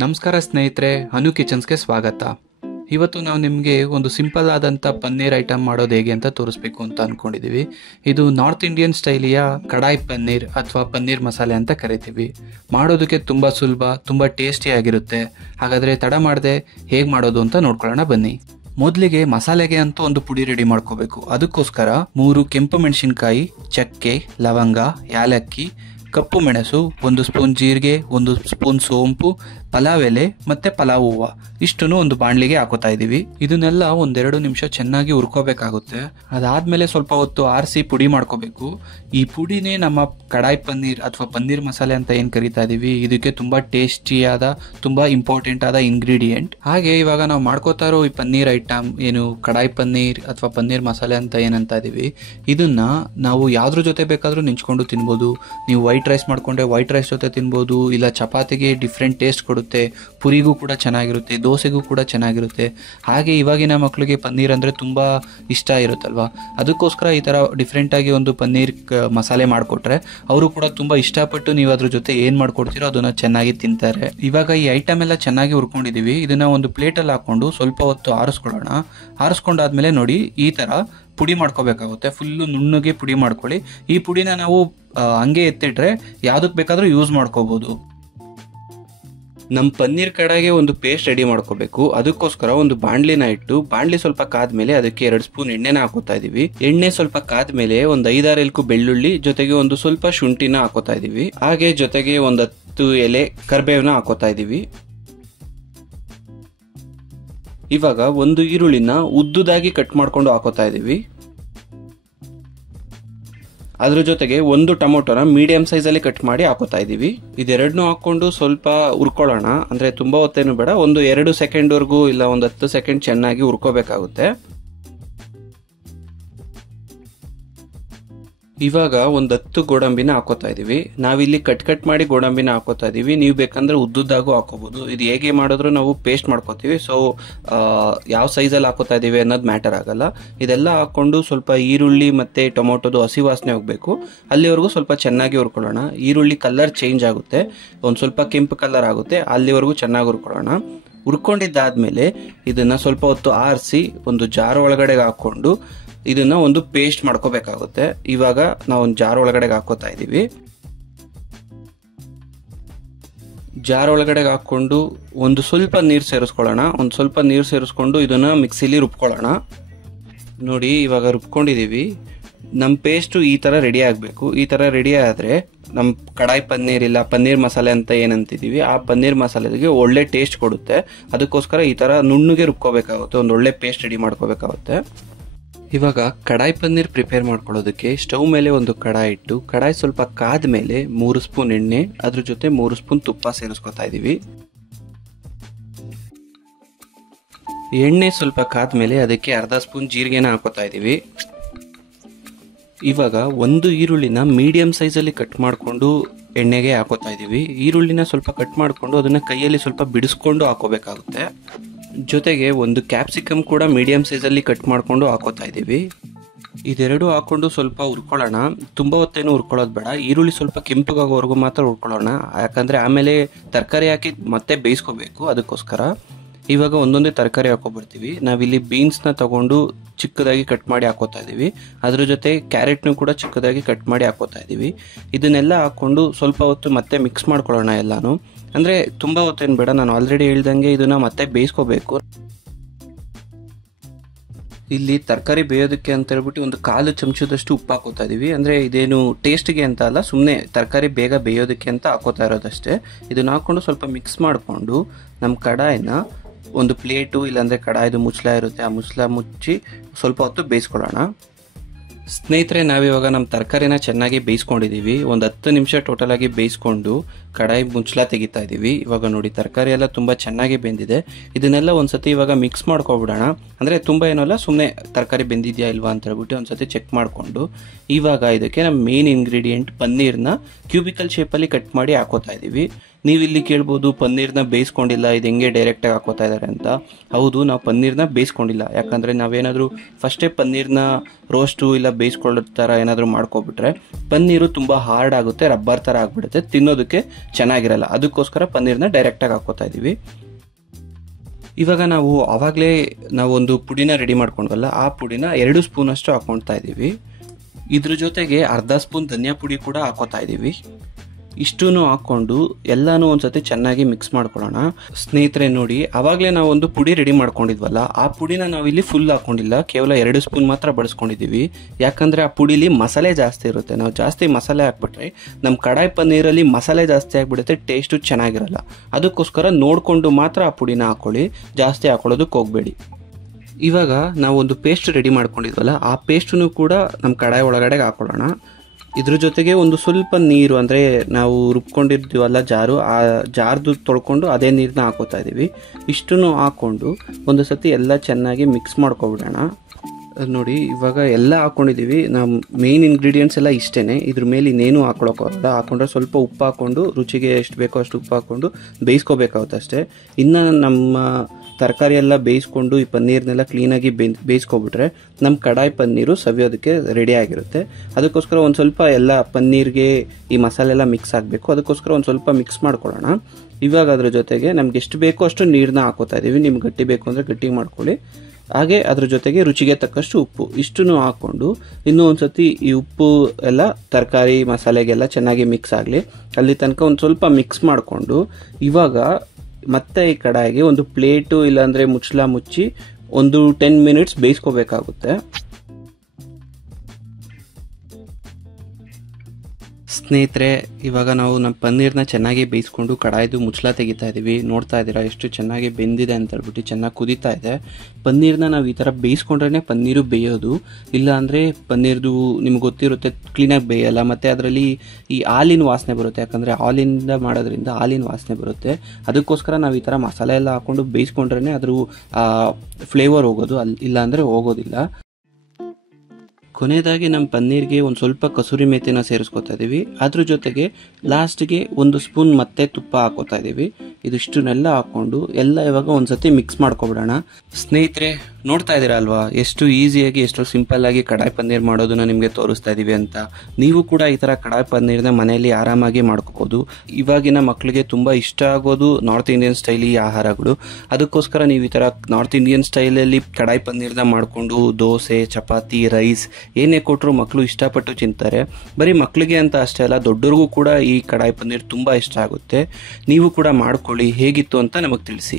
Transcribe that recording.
ನಮಸ್ಕಾರ ಸ್ನೇಹಿತರೆ, ಅನು ಕಿಚನ್ಸ್ಗೆ ಸ್ವಾಗತ. ಇವತ್ತು ನಾವು ನಿಮಗೆ ಒಂದು ಸಿಂಪಲ್ ಆದಂಥ ಪನ್ನೀರ್ ಐಟಮ್ ಮಾಡೋದು ಹೇಗೆ ಅಂತ ತೋರಿಸ್ಬೇಕು ಅಂತ ಅಂದ್ಕೊಂಡಿದ್ದೀವಿ. ಇದು ನಾರ್ತ್ ಇಂಡಿಯನ್ ಸ್ಟೈಲಿಯ ಕಡಾಯಿ ಪನ್ನೀರ್ ಅಥವಾ ಪನ್ನೀರ್ ಮಸಾಲೆ ಅಂತ ಕರಿತೀವಿ. ಮಾಡೋದಕ್ಕೆ ತುಂಬ ಸುಲಭ, ತುಂಬ ಟೇಸ್ಟಿಯಾಗಿರುತ್ತೆ. ಹಾಗಾದರೆ ತಡ ಮಾಡದೆ ಹೇಗೆ ಮಾಡೋದು ಅಂತ ನೋಡ್ಕೊಳ್ಳೋಣ ಬನ್ನಿ. ಮೊದಲಿಗೆ ಮಸಾಲೆಗೆ ಅಂತ ಒಂದು ಪುಡಿ ರೆಡಿ ಮಾಡ್ಕೋಬೇಕು. ಅದಕ್ಕೋಸ್ಕರ 3 ಕೆಂಪು ಮೆಣಸಿನ್ಕಾಯಿ, ಚಕ್ಕೆ, ಲವಂಗ, ಯಾಲಕ್ಕಿ, ಕಪ್ಪು ಮೆಣಸು, 1 ಸ್ಪೂನ್ ಜೀರಿಗೆ, 1 ಸ್ಪೂನ್ ಸೋಂಪು, ಪಲಾವ್ ಎಲೆ ಮತ್ತು ಪಲಾವ್ ಹೂವು ಇಷ್ಟನ್ನು ಒಂದು ಬಾಣಲಿಗೆ ಹಾಕೋತಾ ಇದ್ದೀವಿ. ಇದನ್ನೆಲ್ಲ 1-2 ನಿಮಿಷ ಚೆನ್ನಾಗಿ ಹುರ್ಕೋಬೇಕಾಗುತ್ತೆ. ಅದಾದಮೇಲೆ ಸ್ವಲ್ಪ ಹೊತ್ತು ಆರಿಸಿ ಪುಡಿ ಮಾಡ್ಕೋಬೇಕು. ಈ ಪುಡಿನೇ ನಮ್ಮ ಕಡಾಯಿ ಪನ್ನೀರ್ ಅಥವಾ ಪನ್ನೀರ್ ಮಸಾಲೆ ಅಂತ ಏನು ಕರಿತಾ ಇದ್ದೀವಿ. ಇದಕ್ಕೆ ತುಂಬ ಟೇಸ್ಟಿಯಾದ, ತುಂಬ ಇಂಪಾರ್ಟೆಂಟ್ ಆದ ಇಂಗ್ರೀಡಿಯೆಂಟ್. ಹಾಗೆ ಇವಾಗ ನಾವು ಮಾಡ್ಕೋತಾ ಇರೋ ಈ ಪನ್ನೀರ್ ಐಟಮ್ ಏನು ಕಡಾಯಿ ಪನ್ನೀರ್ ಅಥವಾ ಪನ್ನೀರ್ ಮಸಾಲೆ ಅಂತ ಏನಂತ ಇದ್ದೀವಿ, ಇದನ್ನ ನಾವು ಯಾವ್ದ್ರ ಜೊತೆ ಬೇಕಾದರೂ ನೆಂಚ್ಕೊಂಡು ತಿನ್ಬೋದು. ನೀವು ವೈಟ್ ರೈಸ್ ಮಾಡ್ಕೊಂಡ್ರೆ ವೈಟ್ ರೈಸ್ ಜೊತೆ ತಿನ್ಬೋದು, ಇಲ್ಲ ಚಪಾತಿಗೆ ಡಿಫ್ರೆಂಟ್ ಟೇಸ್ಟ್ ಕೊಡುತ್ತೆ, ಪುರಿಗೂ ಕೂಡ ಚೆನ್ನಾಗಿರುತ್ತೆ, ದೋಸೆಗೂ ಕೂಡ ಚೆನ್ನಾಗಿರುತ್ತೆ. ಹಾಗೆ ಇವಾಗಿನ ಮಕ್ಕಳಿಗೆ ಪನ್ನೀರ್ ಅಂದರೆ ತುಂಬ ಇಷ್ಟ ಇರುತ್ತಲ್ವ, ಅದಕ್ಕೋಸ್ಕರ ಈ ಥರ ಡಿಫ್ರೆಂಟಾಗಿ ಒಂದು ಪನ್ನೀರ್ ಮಸಾಲೆ ಮಾಡಿಕೊಟ್ರೆ ಅವರು ಕೂಡ ತುಂಬ ಇಷ್ಟಪಟ್ಟು ನೀವು ಅದ್ರ ಜೊತೆ ಏನು ಮಾಡ್ಕೊಡ್ತೀರೋ ಅದನ್ನು ಚೆನ್ನಾಗಿ ತಿಂತಾರೆ. ಇವಾಗ ಈ ಐಟಮ್ ಎಲ್ಲ ಚೆನ್ನಾಗಿ ಹುರ್ಕೊಂಡಿದ್ದೀವಿ. ಇದನ್ನು ಒಂದು ಪ್ಲೇಟಲ್ಲಿ ಹಾಕ್ಕೊಂಡು ಸ್ವಲ್ಪ ಹೊತ್ತು ಆರಿಸ್ಕೊಳ್ಳೋಣ. ಆರಿಸ್ಕೊಂಡಾದ್ಮೇಲೆ ನೋಡಿ ಈ ಥರ ಪುಡಿ ಮಾಡ್ಕೋಬೇಕಾಗುತ್ತೆ. ಫುಲ್ಲು ನುಣ್ಣಗೆ ಪುಡಿ ಮಾಡ್ಕೊಳ್ಳಿ. ಈ ಪುಡಿನ ನಾವು ಹಂಗೆ ಎತ್ತಿಟ್ರೆ ಯಾವುದಕ್ಕೆ ಬೇಕಾದರೂ ಯೂಸ್ ಮಾಡ್ಕೋಬೋದು. ನಮ್ಮ ಪನ್ನೀರ್ ಕಡೆಗೆ ಒಂದು ಪೇಸ್ಟ್ ರೆಡಿ ಮಾಡ್ಕೋಬೇಕು. ಅದಕ್ಕೋಸ್ಕರ ಒಂದು ಬಾಣಲಿನ ಇಟ್ಟು, ಬಾಣಲಿ ಸ್ವಲ್ಪ ಕಾದ್ಮೇಲೆ ಅದಕ್ಕೆ 2 ಸ್ಪೂನ್ ಎಣ್ಣೆನ ಹಾಕೋತಾ ಇದೀವಿ. ಎಣ್ಣೆ ಸ್ವಲ್ಪ ಕಾದ್ಮೇಲೆ ಒಂದು 5-6 ಎಲ್ಕು ಬೆಳ್ಳುಳ್ಳಿ ಜೊತೆಗೆ ಒಂದು ಸ್ವಲ್ಪ ಶುಂಠಿನ ಹಾಕೋತಾ ಇದೀವಿ. ಹಾಗೆ ಜೊತೆಗೆ ಒಂದು 10 ಎಲೆ ಕರಿಬೇವನ್ನ ಹಾಕೋತಾ ಇದೀವಿ. ಇವಾಗ ಒಂದು ಈರುಳ್ಳಿನ ಉದ್ದುದಾಗಿ ಕಟ್ ಮಾಡ್ಕೊಂಡು ಹಾಕೋತಾ ಇದೀವಿ. ಅದ್ರ ಜೊತೆಗೆ ಒಂದು ಟೊಮೊಟೊನ ಮೀಡಿಯಂ ಸೈಜಲ್ಲಿ ಕಟ್ ಮಾಡಿ ಹಾಕೋತಾ ಇದೀವಿ. ಇದೆರಡನ್ನೂ ಹಾಕೊಂಡು ಸ್ವಲ್ಪ ಹುರ್ಕೊಳ್ಳೋಣ. ಅಂದ್ರೆ ತುಂಬಾ ಹೊತ್ತೇನು ಬೇಡ, ಒಂದು 2 ಸೆಕೆಂಡ್ವರೆಗೂ ಇಲ್ಲ ಒಂದು 10 ಸೆಕೆಂಡ್ ಚೆನ್ನಾಗಿ ಹುರ್ಕೋಬೇಕಾಗುತ್ತೆ. ಇವಾಗ ಒಂದು 10 ಗೋಡಂಬಿನ ಹಾಕೋತಾ ಇದೀವಿ. ನಾವಿಲ್ಲಿ ಕಟ್ ಮಾಡಿ ಗೋಡಂಬಿನ ಹಾಕೋತಾ ಇದೀವಿ. ನೀವು ಬೇಕಂದ್ರೆ ಉದ್ದುದಾಗೂ ಹಾಕೋಬಹುದು. ಇದು ಹೇಗೆ ಮಾಡಿದ್ರು ನಾವು ಪೇಸ್ಟ್ ಮಾಡ್ಕೋತೀವಿ. ಸೊ ಯಾವ ಸೈಜಲ್ಲಿ ಹಾಕೋತಾ ಇದೀವಿ ಅನ್ನೋದು ಮ್ಯಾಟರ್ ಆಗಲ್ಲ. ಇದೆಲ್ಲ ಹಾಕೊಂಡು ಸ್ವಲ್ಪ ಈರುಳ್ಳಿ ಮತ್ತೆ ಟೊಮೊಟೊದು ಹಸಿ ವಾಸನೆ ಹೋಗ್ಬೇಕು, ಅಲ್ಲಿವರೆಗೂ ಸ್ವಲ್ಪ ಚೆನ್ನಾಗಿ ಹುರ್ಕೊಳ್ಳೋಣ. ಈರುಳ್ಳಿ ಕಲರ್ ಚೇಂಜ್ ಆಗುತ್ತೆ, ಒಂದು ಸ್ವಲ್ಪ ಕೆಂಪು ಕಲರ್ ಆಗುತ್ತೆ, ಅಲ್ಲಿವರೆಗೂ ಚೆನ್ನಾಗಿ ಹುರ್ಕೊಳ್ಳೋಣ. ಹುರ್ಕೊಂಡಿದ್ದಾದ್ಮೇಲೆ ಇದನ್ನ ಸ್ವಲ್ಪ ಹೊತ್ತು ಆರಿಸಿ ಒಂದು ಜಾರ್ ಒಳಗಡೆ ಹಾಕೊಂಡು ಇದನ್ನ ಒಂದು ಪೇಸ್ಟ್ ಮಾಡ್ಕೋಬೇಕಾಗುತ್ತೆ. ಇವಾಗ ನಾವು ಒಂದು ಜಾರ್ ಒಳಗಡೆ ಹಾಕೋತಾ ಇದೀವಿ. ಜಾರ್ ಒಳಗಡೆ ಹಾಕೊಂಡು ಒಂದು ಸ್ವಲ್ಪ ನೀರು ಸೇರಿಸ್ಕೊಳ್ಳೋಣ. ಒಂದು ಸ್ವಲ್ಪ ನೀರು ಸೇರಿಸ್ಕೊಂಡು ಇದನ್ನ ಮಿಕ್ಸಿಲಿ ರುಬ್ಕೊಳ್ಳೋಣ. ನೋಡಿ ಇವಾಗ ರುಬ್ಕೊಂಡಿದೀವಿ. ನಮ್ಮ ಪೇಸ್ಟು ಈ ಥರ ರೆಡಿ ಆಗಬೇಕು. ಈ ಥರ ರೆಡಿ ಆದರೆ ನಮ್ಮ ಕಡಾಯಿ ಪನ್ನೀರ್ ಇಲ್ಲ ಪನ್ನೀರ್ ಮಸಾಲೆ ಅಂತ ಏನಂತಿದ್ದೀವಿ, ಆ ಪನ್ನೀರ್ ಮಸಾಲೆಗೆ ಒಳ್ಳೆ ಟೇಸ್ಟ್ ಕೊಡುತ್ತೆ. ಅದಕ್ಕೋಸ್ಕರ ಈ ಥರ ನುಣ್ಣಗೆ ರುಬ್ಕೋಬೇಕಾಗುತ್ತೆ, ಒಂದು ಒಳ್ಳೆ ಪೇಸ್ಟ್ ರೆಡಿ ಮಾಡ್ಕೋಬೇಕಾಗುತ್ತೆ. ಇವಾಗ ಕಡಾಯಿ ಪನ್ನೀರ್ ಪ್ರಿಪೇರ್ ಮಾಡ್ಕೊಳ್ಳೋದಕ್ಕೆ ಸ್ಟವ್ ಮೇಲೆ ಒಂದು ಕಡಾಯಿ ಇಟ್ಟು, ಕಡಾಯಿ ಸ್ವಲ್ಪ ಕಾದ ಮೇಲೆ 3 ಸ್ಪೂನ್ ಎಣ್ಣೆ, ಅದ್ರ ಜೊತೆ 3 ಸ್ಪೂನ್ ತುಪ್ಪ ಸೇರಿಸ್ಕೊತಾ ಇದೀವಿ. ಎಣ್ಣೆ ಸ್ವಲ್ಪ ಕಾದ್ಮೇಲೆ ಅದಕ್ಕೆ ಅರ್ಧ ಸ್ಪೂನ್ ಜೀರಿಗೆನ ಹಾಕೋತಾ ಇದೀವಿ. ಇವಾಗ ಒಂದು ಈರುಳ್ಳಿನ ಮೀಡಿಯಂ ಸೈಜಲ್ಲಿ ಕಟ್ ಮಾಡಿಕೊಂಡು ಎಣ್ಣೆಗೆ ಹಾಕೋತಾ ಇದೀವಿ. ಈರುಳ್ಳಿನ ಸ್ವಲ್ಪ ಕಟ್ ಮಾಡಿಕೊಂಡು ಅದನ್ನ ಕೈಯಲ್ಲಿ ಸ್ವಲ್ಪ ಬಿಡಿಸ್ಕೊಂಡು ಹಾಕೋಬೇಕಾಗುತ್ತೆ. ಜೊತೆಗೆ ಒಂದು ಕ್ಯಾಪ್ಸಿಕಮ್ ಕೂಡ ಮೀಡಿಯಂ ಸೈಜಲ್ಲಿ ಕಟ್ ಮಾಡ್ಕೊಂಡು ಹಾಕೋತಾ ಇದೀವಿ. ಇದೆರಡು ಹಾಕೊಂಡು ಸ್ವಲ್ಪ ಹುರ್ಕೊಳ್ಳೋಣ. ತುಂಬ ಹೊತ್ತೇನು ಹುರ್ಕೊಳ್ಳೋದು ಬೇಡ. ಈರುಳ್ಳಿ ಸ್ವಲ್ಪ ಕೆಂಪಗಾಗೋವರೆಗೂ ಮಾತ್ರ ಹುರ್ಕೊಳ್ಳೋಣ, ಯಾಕಂದರೆ ಆಮೇಲೆ ತರಕಾರಿ ಹಾಕಿ ಮತ್ತೆ ಬೇಯಿಸ್ಕೋಬೇಕು. ಅದಕ್ಕೋಸ್ಕರ ಇವಾಗ ಒಂದೊಂದೇ ತರಕಾರಿ ಹಾಕೊಬಿಡ್ತೀವಿ. ನಾವಿಲ್ಲಿ ಬೀನ್ಸ್ನ ತಗೊಂಡು ಚಿಕ್ಕದಾಗಿ ಕಟ್ ಮಾಡಿ ಹಾಕೋತಾ ಇದ್ದೀವಿ. ಅದ್ರ ಜೊತೆ ಕ್ಯಾರೆಟ್ನು ಕೂಡ ಚಿಕ್ಕದಾಗಿ ಕಟ್ ಮಾಡಿ ಹಾಕೋತಾ ಇದ್ದೀವಿ. ಇದನ್ನೆಲ್ಲ ಹಾಕೊಂಡು ಸ್ವಲ್ಪ ಹೊತ್ತು ಮತ್ತೆ ಮಿಕ್ಸ್ ಮಾಡ್ಕೊಳ್ಳೋಣ ಎಲ್ಲಾನು. ಅಂದರೆ ತುಂಬ ಹೊತ್ತೇನು ಬೇಡ, ನಾನು ಆಲ್ರೆಡಿ ಹೇಳ್ದಂಗೆ ಇದನ್ನ ಮತ್ತೆ ಬೇಯಿಸ್ಕೋಬೇಕು. ಇಲ್ಲಿ ತರಕಾರಿ ಬೇಯೋದಕ್ಕೆ ಅಂತ ಹೇಳ್ಬಿಟ್ಟು ಒಂದು 1/4 ಚಮಚದಷ್ಟು ಉಪ್ಪು ಹಾಕೋತಾ ಇದೀವಿ. ಅಂದರೆ ಇದೇನು ಟೇಸ್ಟ್ಗೆ ಅಂತ ಅಲ್ಲ, ಸುಮ್ಮನೆ ತರಕಾರಿ ಬೇಗ ಬೇಯೋದಕ್ಕೆ ಅಂತ ಹಾಕೋತಾ ಇರೋದಷ್ಟೇ. ಇದನ್ನ ಹಾಕೊಂಡು ಸ್ವಲ್ಪ ಮಿಕ್ಸ್ ಮಾಡಿಕೊಂಡು ನಮ್ಮ ಕಡಾಯಿನ ಒಂದು ಪ್ಲೇಟು ಇಲ್ಲಾಂದರೆ ಕಡಾಯಿದು ಮುಚ್ಚಳ ಇರುತ್ತೆ, ಆ ಮುಚ್ಚಳ ಮುಚ್ಚಿ ಸ್ವಲ್ಪ ಹೊತ್ತು ಬೇಯಿಸ್ಕೊಳ್ಳೋಣ. ಸ್ನೇಹಿತರೆ, ನಾವಿವಾಗ ನಮ್ಮ ತರಕಾರಿನ ಚೆನ್ನಾಗಿ ಬೇಯಿಸ್ಕೊಂಡಿದ್ದೀವಿ. ಒಂದು 10 ನಿಮಿಷ ಟೋಟಲ್ ಆಗಿ ಬೇಯಿಸ್ಕೊಂಡು ಕಡಾಯಿ ಮುಚ್ಚಳ ತೆಗಿತಾ ಇದ್ದೀವಿ. ಇವಾಗ ನೋಡಿ ತರಕಾರಿ ಎಲ್ಲ ತುಂಬ ಚೆನ್ನಾಗಿ ಬೆಂದಿದೆ. ಇದನ್ನೆಲ್ಲ ಒಂದ್ಸತಿ ಇವಾಗ ಮಿಕ್ಸ್ ಮಾಡ್ಕೊಬಿಡೋಣ. ಅಂದರೆ ತುಂಬ ಏನಲ್ಲ, ಸುಮ್ಮನೆ ತರಕಾರಿ ಬೆಂದಿದೆಯಾ ಇಲ್ವಾ ಅಂತ ಹೇಳ್ಬಿಟ್ಟು ಒಂದ್ಸತಿ ಚೆಕ್ ಮಾಡಿಕೊಂಡು ಇವಾಗ ಇದಕ್ಕೆ ನಮ್ಮ ಮೇನ್ ಇಂಗ್ರೀಡಿಯೆಂಟ್ ಪನ್ನೀರ್ನ ಕ್ಯೂಬಿಕಲ್ ಶೇಪಲ್ಲಿ ಕಟ್ ಮಾಡಿ ಹಾಕೋತಾ ಇದ್ದೀವಿ. ನೀವು ಇಲ್ಲಿ ಕೇಳ್ಬೋದು ಪನ್ನೀರ್ನ ಬೇಯಿಸ್ಕೊಂಡಿಲ್ಲ, ಇದು ಹೆಂಗೆ ಡೈರೆಕ್ಟಾಗಿ ಹಾಕೋತಾ ಇದ್ದಾರೆ ಅಂತ. ಹೌದು, ನಾವು ಪನ್ನೀರ್ನ ಬೇಯಿಸ್ಕೊಂಡಿಲ್ಲ. ಯಾಕಂದರೆ ನಾವೇನಾದರೂ ಫಸ್ಟೇ ಪನ್ನೀರ್ನ ರೋಸ್ಟು ಇಲ್ಲ ಬೇಯಿಸ್ಕೊಳ್ಳೋ ಥರ ಏನಾದರೂ ಮಾಡ್ಕೊಬಿಟ್ರೆ ಪನ್ನೀರು ತುಂಬ ಹಾರ್ಡ್ ಆಗುತ್ತೆ, ರಬ್ಬರ್ ಥರ ಆಗಿಬಿಡುತ್ತೆ, ತಿನ್ನೋದಕ್ಕೆ ಚೆನ್ನಾಗಿರಲ್ಲ. ಅದಕ್ಕೋಸ್ಕರ ಪನ್ನೀರ್ನ ಡೈರೆಕ್ಟಾಗಿ ಹಾಕೋತಾ ಇದ್ದೀವಿ. ಇವಾಗ ಆವಾಗಲೇ ನಾವು ಒಂದು ಪುಡಿನ ರೆಡಿ ಮಾಡ್ಕೊಂಡ್ವಲ್ಲ, ಆ ಪುಡಿನ 2 ಸ್ಪೂನಷ್ಟು ಹಾಕೊಳ್ತಾ ಇದ್ದೀವಿ. ಇದ್ರ ಜೊತೆಗೆ ಅರ್ಧ ಸ್ಪೂನ್ ಧನಿಯಾ ಪುಡಿ ಕೂಡ ಹಾಕೋತಾ ಇದ್ದೀವಿ. ಇಷ್ಟೂ ಹಾಕ್ಕೊಂಡು ಎಲ್ಲನೂ ಒಂದ್ಸತಿ ಚೆನ್ನಾಗಿ ಮಿಕ್ಸ್ ಮಾಡ್ಕೊಳ್ಳೋಣ. ಸ್ನೇಹಿತರೆ ನೋಡಿ, ಆವಾಗಲೇ ನಾವು ಒಂದು ಪುಡಿ ರೆಡಿ ಮಾಡ್ಕೊಂಡಿದ್ವಲ್ಲ, ಆ ಪುಡಿನ ನಾವಿಲ್ಲಿ ಫುಲ್ ಹಾಕೊಂಡಿಲ್ಲ, ಕೇವಲ 2 ಸ್ಪೂನ್ ಮಾತ್ರ ಬಳಸ್ಕೊಂಡಿದ್ದೀವಿ. ಯಾಕಂದರೆ ಆ ಪುಡಿಲಿ ಮಸಾಲೆ ಜಾಸ್ತಿ ಇರುತ್ತೆ. ನಾವು ಜಾಸ್ತಿ ಮಸಾಲೆ ಹಾಕ್ಬಿಟ್ರೆ ನಮ್ಮ ಕಡಾಯಿ ಪನ್ನೀರಲ್ಲಿ ಮಸಾಲೆ ಜಾಸ್ತಿ ಆಗಿಬಿಡುತ್ತೆ, ಟೇಸ್ಟು ಚೆನ್ನಾಗಿರಲ್ಲ. ಅದಕ್ಕೋಸ್ಕರ ನೋಡಿಕೊಂಡು ಮಾತ್ರ ಆ ಪುಡಿನ ಹಾಕ್ಕೊಳ್ಳಿ, ಜಾಸ್ತಿ ಹಾಕೊಳ್ಳೋದಕ್ಕೆ ಹೋಗಬೇಡಿ. ಇವಾಗ ನಾವು ಒಂದು ಪೇಸ್ಟ್ ರೆಡಿ ಮಾಡ್ಕೊಂಡಿದ್ವಲ್ಲ, ಆ ಪೇಸ್ಟನ್ನು ಕೂಡ ನಮ್ಮ ಕಡಾಯಿ ಒಳಗಡೆ ಹಾಕೊಳ್ಳೋಣ. ಇದ್ರ ಜೊತೆಗೆ ಒಂದು ಸ್ವಲ್ಪ ನೀರು, ಅಂದರೆ ನಾವು ರುಬ್ಕೊಂಡಿರ್ತೀವಲ್ಲ ಜಾರು, ಆ ಜಾರ್ದು ತೊಳ್ಕೊಂಡು ಅದೇ ನೀರನ್ನ ಹಾಕೋತಾ ಇದ್ದೀವಿ. ಇಷ್ಟನ್ನು ಹಾಕ್ಕೊಂಡು ಒಂದು ಸತಿ ಎಲ್ಲ ಚೆನ್ನಾಗಿ ಮಿಕ್ಸ್ ಮಾಡ್ಕೊಬಿಡೋಣ. ನೋಡಿ, ಇವಾಗ ಎಲ್ಲ ಹಾಕ್ಕೊಂಡಿದ್ದೀವಿ. ನಾವು ಮೇನ್ ಇಂಗ್ರೀಡಿಯೆಂಟ್ಸ್ ಎಲ್ಲ ಇಷ್ಟೇ, ಇದ್ರ ಮೇಲೆ ಇನ್ನೇನು ಹಾಕ್ಕೊಳಕ್ಕಾಗಲ್ಲ. ಹಾಕೊಂಡ್ರೆ ಸ್ವಲ್ಪ ಉಪ್ಪು ಹಾಕ್ಕೊಂಡು ರುಚಿಗೆ ಎಷ್ಟು ಬೇಕೋ ಅಷ್ಟು ಉಪ್ಪು ಹಾಕ್ಕೊಂಡು ಬೇಯಿಸ್ಕೋಬೇಕಾಗುತ್ತೆ ಅಷ್ಟೇ. ಇನ್ನು ನಮ್ಮ ತರಕಾರಿ ಎಲ್ಲ ಬೇಯಿಸ್ಕೊಂಡು ಈ ಪನ್ನೀರ್ನೆಲ್ಲ ಕ್ಲೀನಾಗಿ ಬೇಯಿಸ್ಕೊಬಿಟ್ರೆ ನಮ್ಮ ಕಡಾಯಿ ಪನ್ನೀರು ಸವಿಯೋದಕ್ಕೆ ರೆಡಿ ಆಗಿರುತ್ತೆ. ಅದಕ್ಕೋಸ್ಕರ ಒಂದು ಸ್ವಲ್ಪ ಎಲ್ಲ ಪನ್ನೀರ್ಗೆ ಈ ಮಸಾಲೆ ಎಲ್ಲ ಮಿಕ್ಸ್ ಆಗಬೇಕು. ಅದಕ್ಕೋಸ್ಕರ ಒಂದು ಸ್ವಲ್ಪ ಮಿಕ್ಸ್ ಮಾಡ್ಕೊಳ್ಳೋಣ. ಇವಾಗ ಅದ್ರ ಜೊತೆಗೆ ನಮ್ಗೆ ಎಷ್ಟು ಬೇಕೋ ಅಷ್ಟು ನೀರನ್ನ ಹಾಕೋತಾ ಇದ್ದೀವಿ. ನಿಮ್ಗೆ ಗಟ್ಟಿ ಬೇಕು ಅಂದರೆ ಗಟ್ಟಿ ಮಾಡ್ಕೊಳ್ಳಿ. ಹಾಗೆ ಅದ್ರ ಜೊತೆಗೆ ರುಚಿಗೆ ತಕ್ಕಷ್ಟು ಉಪ್ಪು ಇಷ್ಟನ್ನು ಹಾಕ್ಕೊಂಡು ಇನ್ನೂ ಒಂದ್ಸತಿ ಈ ಉಪ್ಪು ಎಲ್ಲ ತರಕಾರಿ ಮಸಾಲೆಗೆಲ್ಲ ಚೆನ್ನಾಗಿ ಮಿಕ್ಸ್ ಆಗಲಿ, ಅಲ್ಲಿ ತನಕ ಒಂದು ಸ್ವಲ್ಪ ಮಿಕ್ಸ್ ಮಾಡಿಕೊಂಡು ಇವಾಗ ಮತ್ತೆ ಈ ಕಡಾಯಿಗೆ ಒಂದು ಪ್ಲೇಟು ಇಲ್ಲಾಂದರೆ ಮುಚ್ಚಳ ಮುಚ್ಚಿ ಒಂದು 10 ಮಿನಿಟ್ಸ್ ಬೇಯಿಸ್ಕೋಬೇಕಾಗುತ್ತೆ. ಸ್ನೇಹಿತರೆ, ಇವಾಗ ನಾವು ನಮ್ಮ ಪನ್ನೀರ್ನ ಚೆನ್ನಾಗಿ ಬೇಯಿಸ್ಕೊಂಡು ಕಡಾಯಿದು ಮುಚ್ಚಳ ತೆಗಿತಾ ಇದ್ದೀವಿ. ನೋಡ್ತಾ ಇದ್ದೀರಾ ಎಷ್ಟು ಚೆನ್ನಾಗಿ ಬೆಂದಿದೆ ಅಂತ ಹೇಳ್ಬಿಟ್ಟು, ಚೆನ್ನಾಗಿ ಕುದೀತಾ ಇದೆ. ಪನ್ನೀರ್ನ ನಾವು ಈ ಥರ ಬೇಯಿಸ್ಕೊಂಡ್ರೆ ಪನ್ನೀರು ಬೇಯೋದು, ಇಲ್ಲ ಅಂದರೆ ಪನ್ನೀರ್ದು ನಿಮ್ಗೆ ಗೊತ್ತಿರುತ್ತೆ ಕ್ಲೀನಾಗಿ ಬೇಯಲ್ಲ, ಮತ್ತು ಅದರಲ್ಲಿ ಈ ಹಾಲಿನ ವಾಸನೆ ಬರುತ್ತೆ. ಯಾಕಂದರೆ ಹಾಲಿಂದ ಮಾಡೋದ್ರಿಂದ ಹಾಲಿನ ವಾಸನೆ ಬರುತ್ತೆ. ಅದಕ್ಕೋಸ್ಕರ ನಾವು ಈ ಥರ ಮಸಾಲೆ ಎಲ್ಲ ಹಾಕ್ಕೊಂಡು ಬೇಯಿಸ್ಕೊಂಡ್ರೆ ಅದ್ರ ಫ್ಲೇವರ್ ಹೋಗೋದು, ಇಲ್ಲ ಅಂದರೆ ಹೋಗೋದಿಲ್ಲ. ಕೊನೆಯದಾಗಿ ನಮ್ಮ ಪನ್ನೀರ್ಗೆ ಒಂದು ಸ್ವಲ್ಪ ಕಸೂರಿ ಮೇಥಿನ ಸೇರಿಸ್ಕೊತಾ ಇದ್ದೀವಿ. ಅದ್ರ ಜೊತೆಗೆ ಲಾಸ್ಟ್ಗೆ 1 ಸ್ಪೂನ್ ಮತ್ತೆ ತುಪ್ಪ ಹಾಕೋತಾ ಇದ್ದೀವಿ. ಇದಿಷ್ಟನ್ನೆಲ್ಲ ಹಾಕ್ಕೊಂಡು ಎಲ್ಲ ಇವಾಗ ಒಂದ್ಸತಿ ಮಿಕ್ಸ್ ಮಾಡ್ಕೊಬಿಡೋಣ. ಸ್ನೇಹಿತರೆ, ನೋಡ್ತಾ ಇದ್ದೀರಾ ಅಲ್ವಾ ಎಷ್ಟು ಈಸಿಯಾಗಿ ಎಷ್ಟು ಸಿಂಪಲ್ ಆಗಿ ಕಡಾಯಿ ಪನ್ನೀರ್ ಮಾಡೋದನ್ನ ನಿಮಗೆ ತೋರಿಸ್ತಾ ಇದ್ದೀವಿ ಅಂತ. ನೀವು ಕೂಡ ಈ ಥರ ಕಡಾಯಿ ಪನ್ನೀರ್ನ ಮನೆಯಲ್ಲಿ ಆರಾಮಾಗಿ ಮಾಡ್ಕೋಬೋದು. ಇವಾಗಿನ ಮಕ್ಕಳಿಗೆ ತುಂಬ ಇಷ್ಟ ಆಗೋದು ನಾರ್ತ್ ಇಂಡಿಯನ್ ಸ್ಟೈಲ್ ಈ ಆಹಾರಗಳು. ಅದಕ್ಕೋಸ್ಕರ ನೀವು ಈ ಥರ ನಾರ್ತ್ ಇಂಡಿಯನ್ ಸ್ಟೈಲಲ್ಲಿ ಕಡಾಯಿ ಪನ್ನೀರ್ನ ಮಾಡಿಕೊಂಡು ದೋಸೆ, ಚಪಾತಿ, ರೈಸ್ ಏನೇ ಕೊಟ್ಟರು ಮಕ್ಕಳು ಇಷ್ಟಪಟ್ಟು ತಿಂತಾರೆ. ಬರೀ ಮಕ್ಕಳಿಗೆ ಅಂತ ಅಷ್ಟೇ ಅಲ್ಲ, ದೊಡ್ಡರಿಗೂ ಕೂಡ ಈ ಕಡಾಯಿ ಪನ್ನೀರ್ ತುಂಬ ಇಷ್ಟ ಆಗುತ್ತೆ. ನೀವು ಕೂಡ ಮಾಡ್ಕೊಳ್ಳಿ, ಹೇಗಿತ್ತು ಅಂತ ನಮಗೆ ತಿಳಿಸಿ.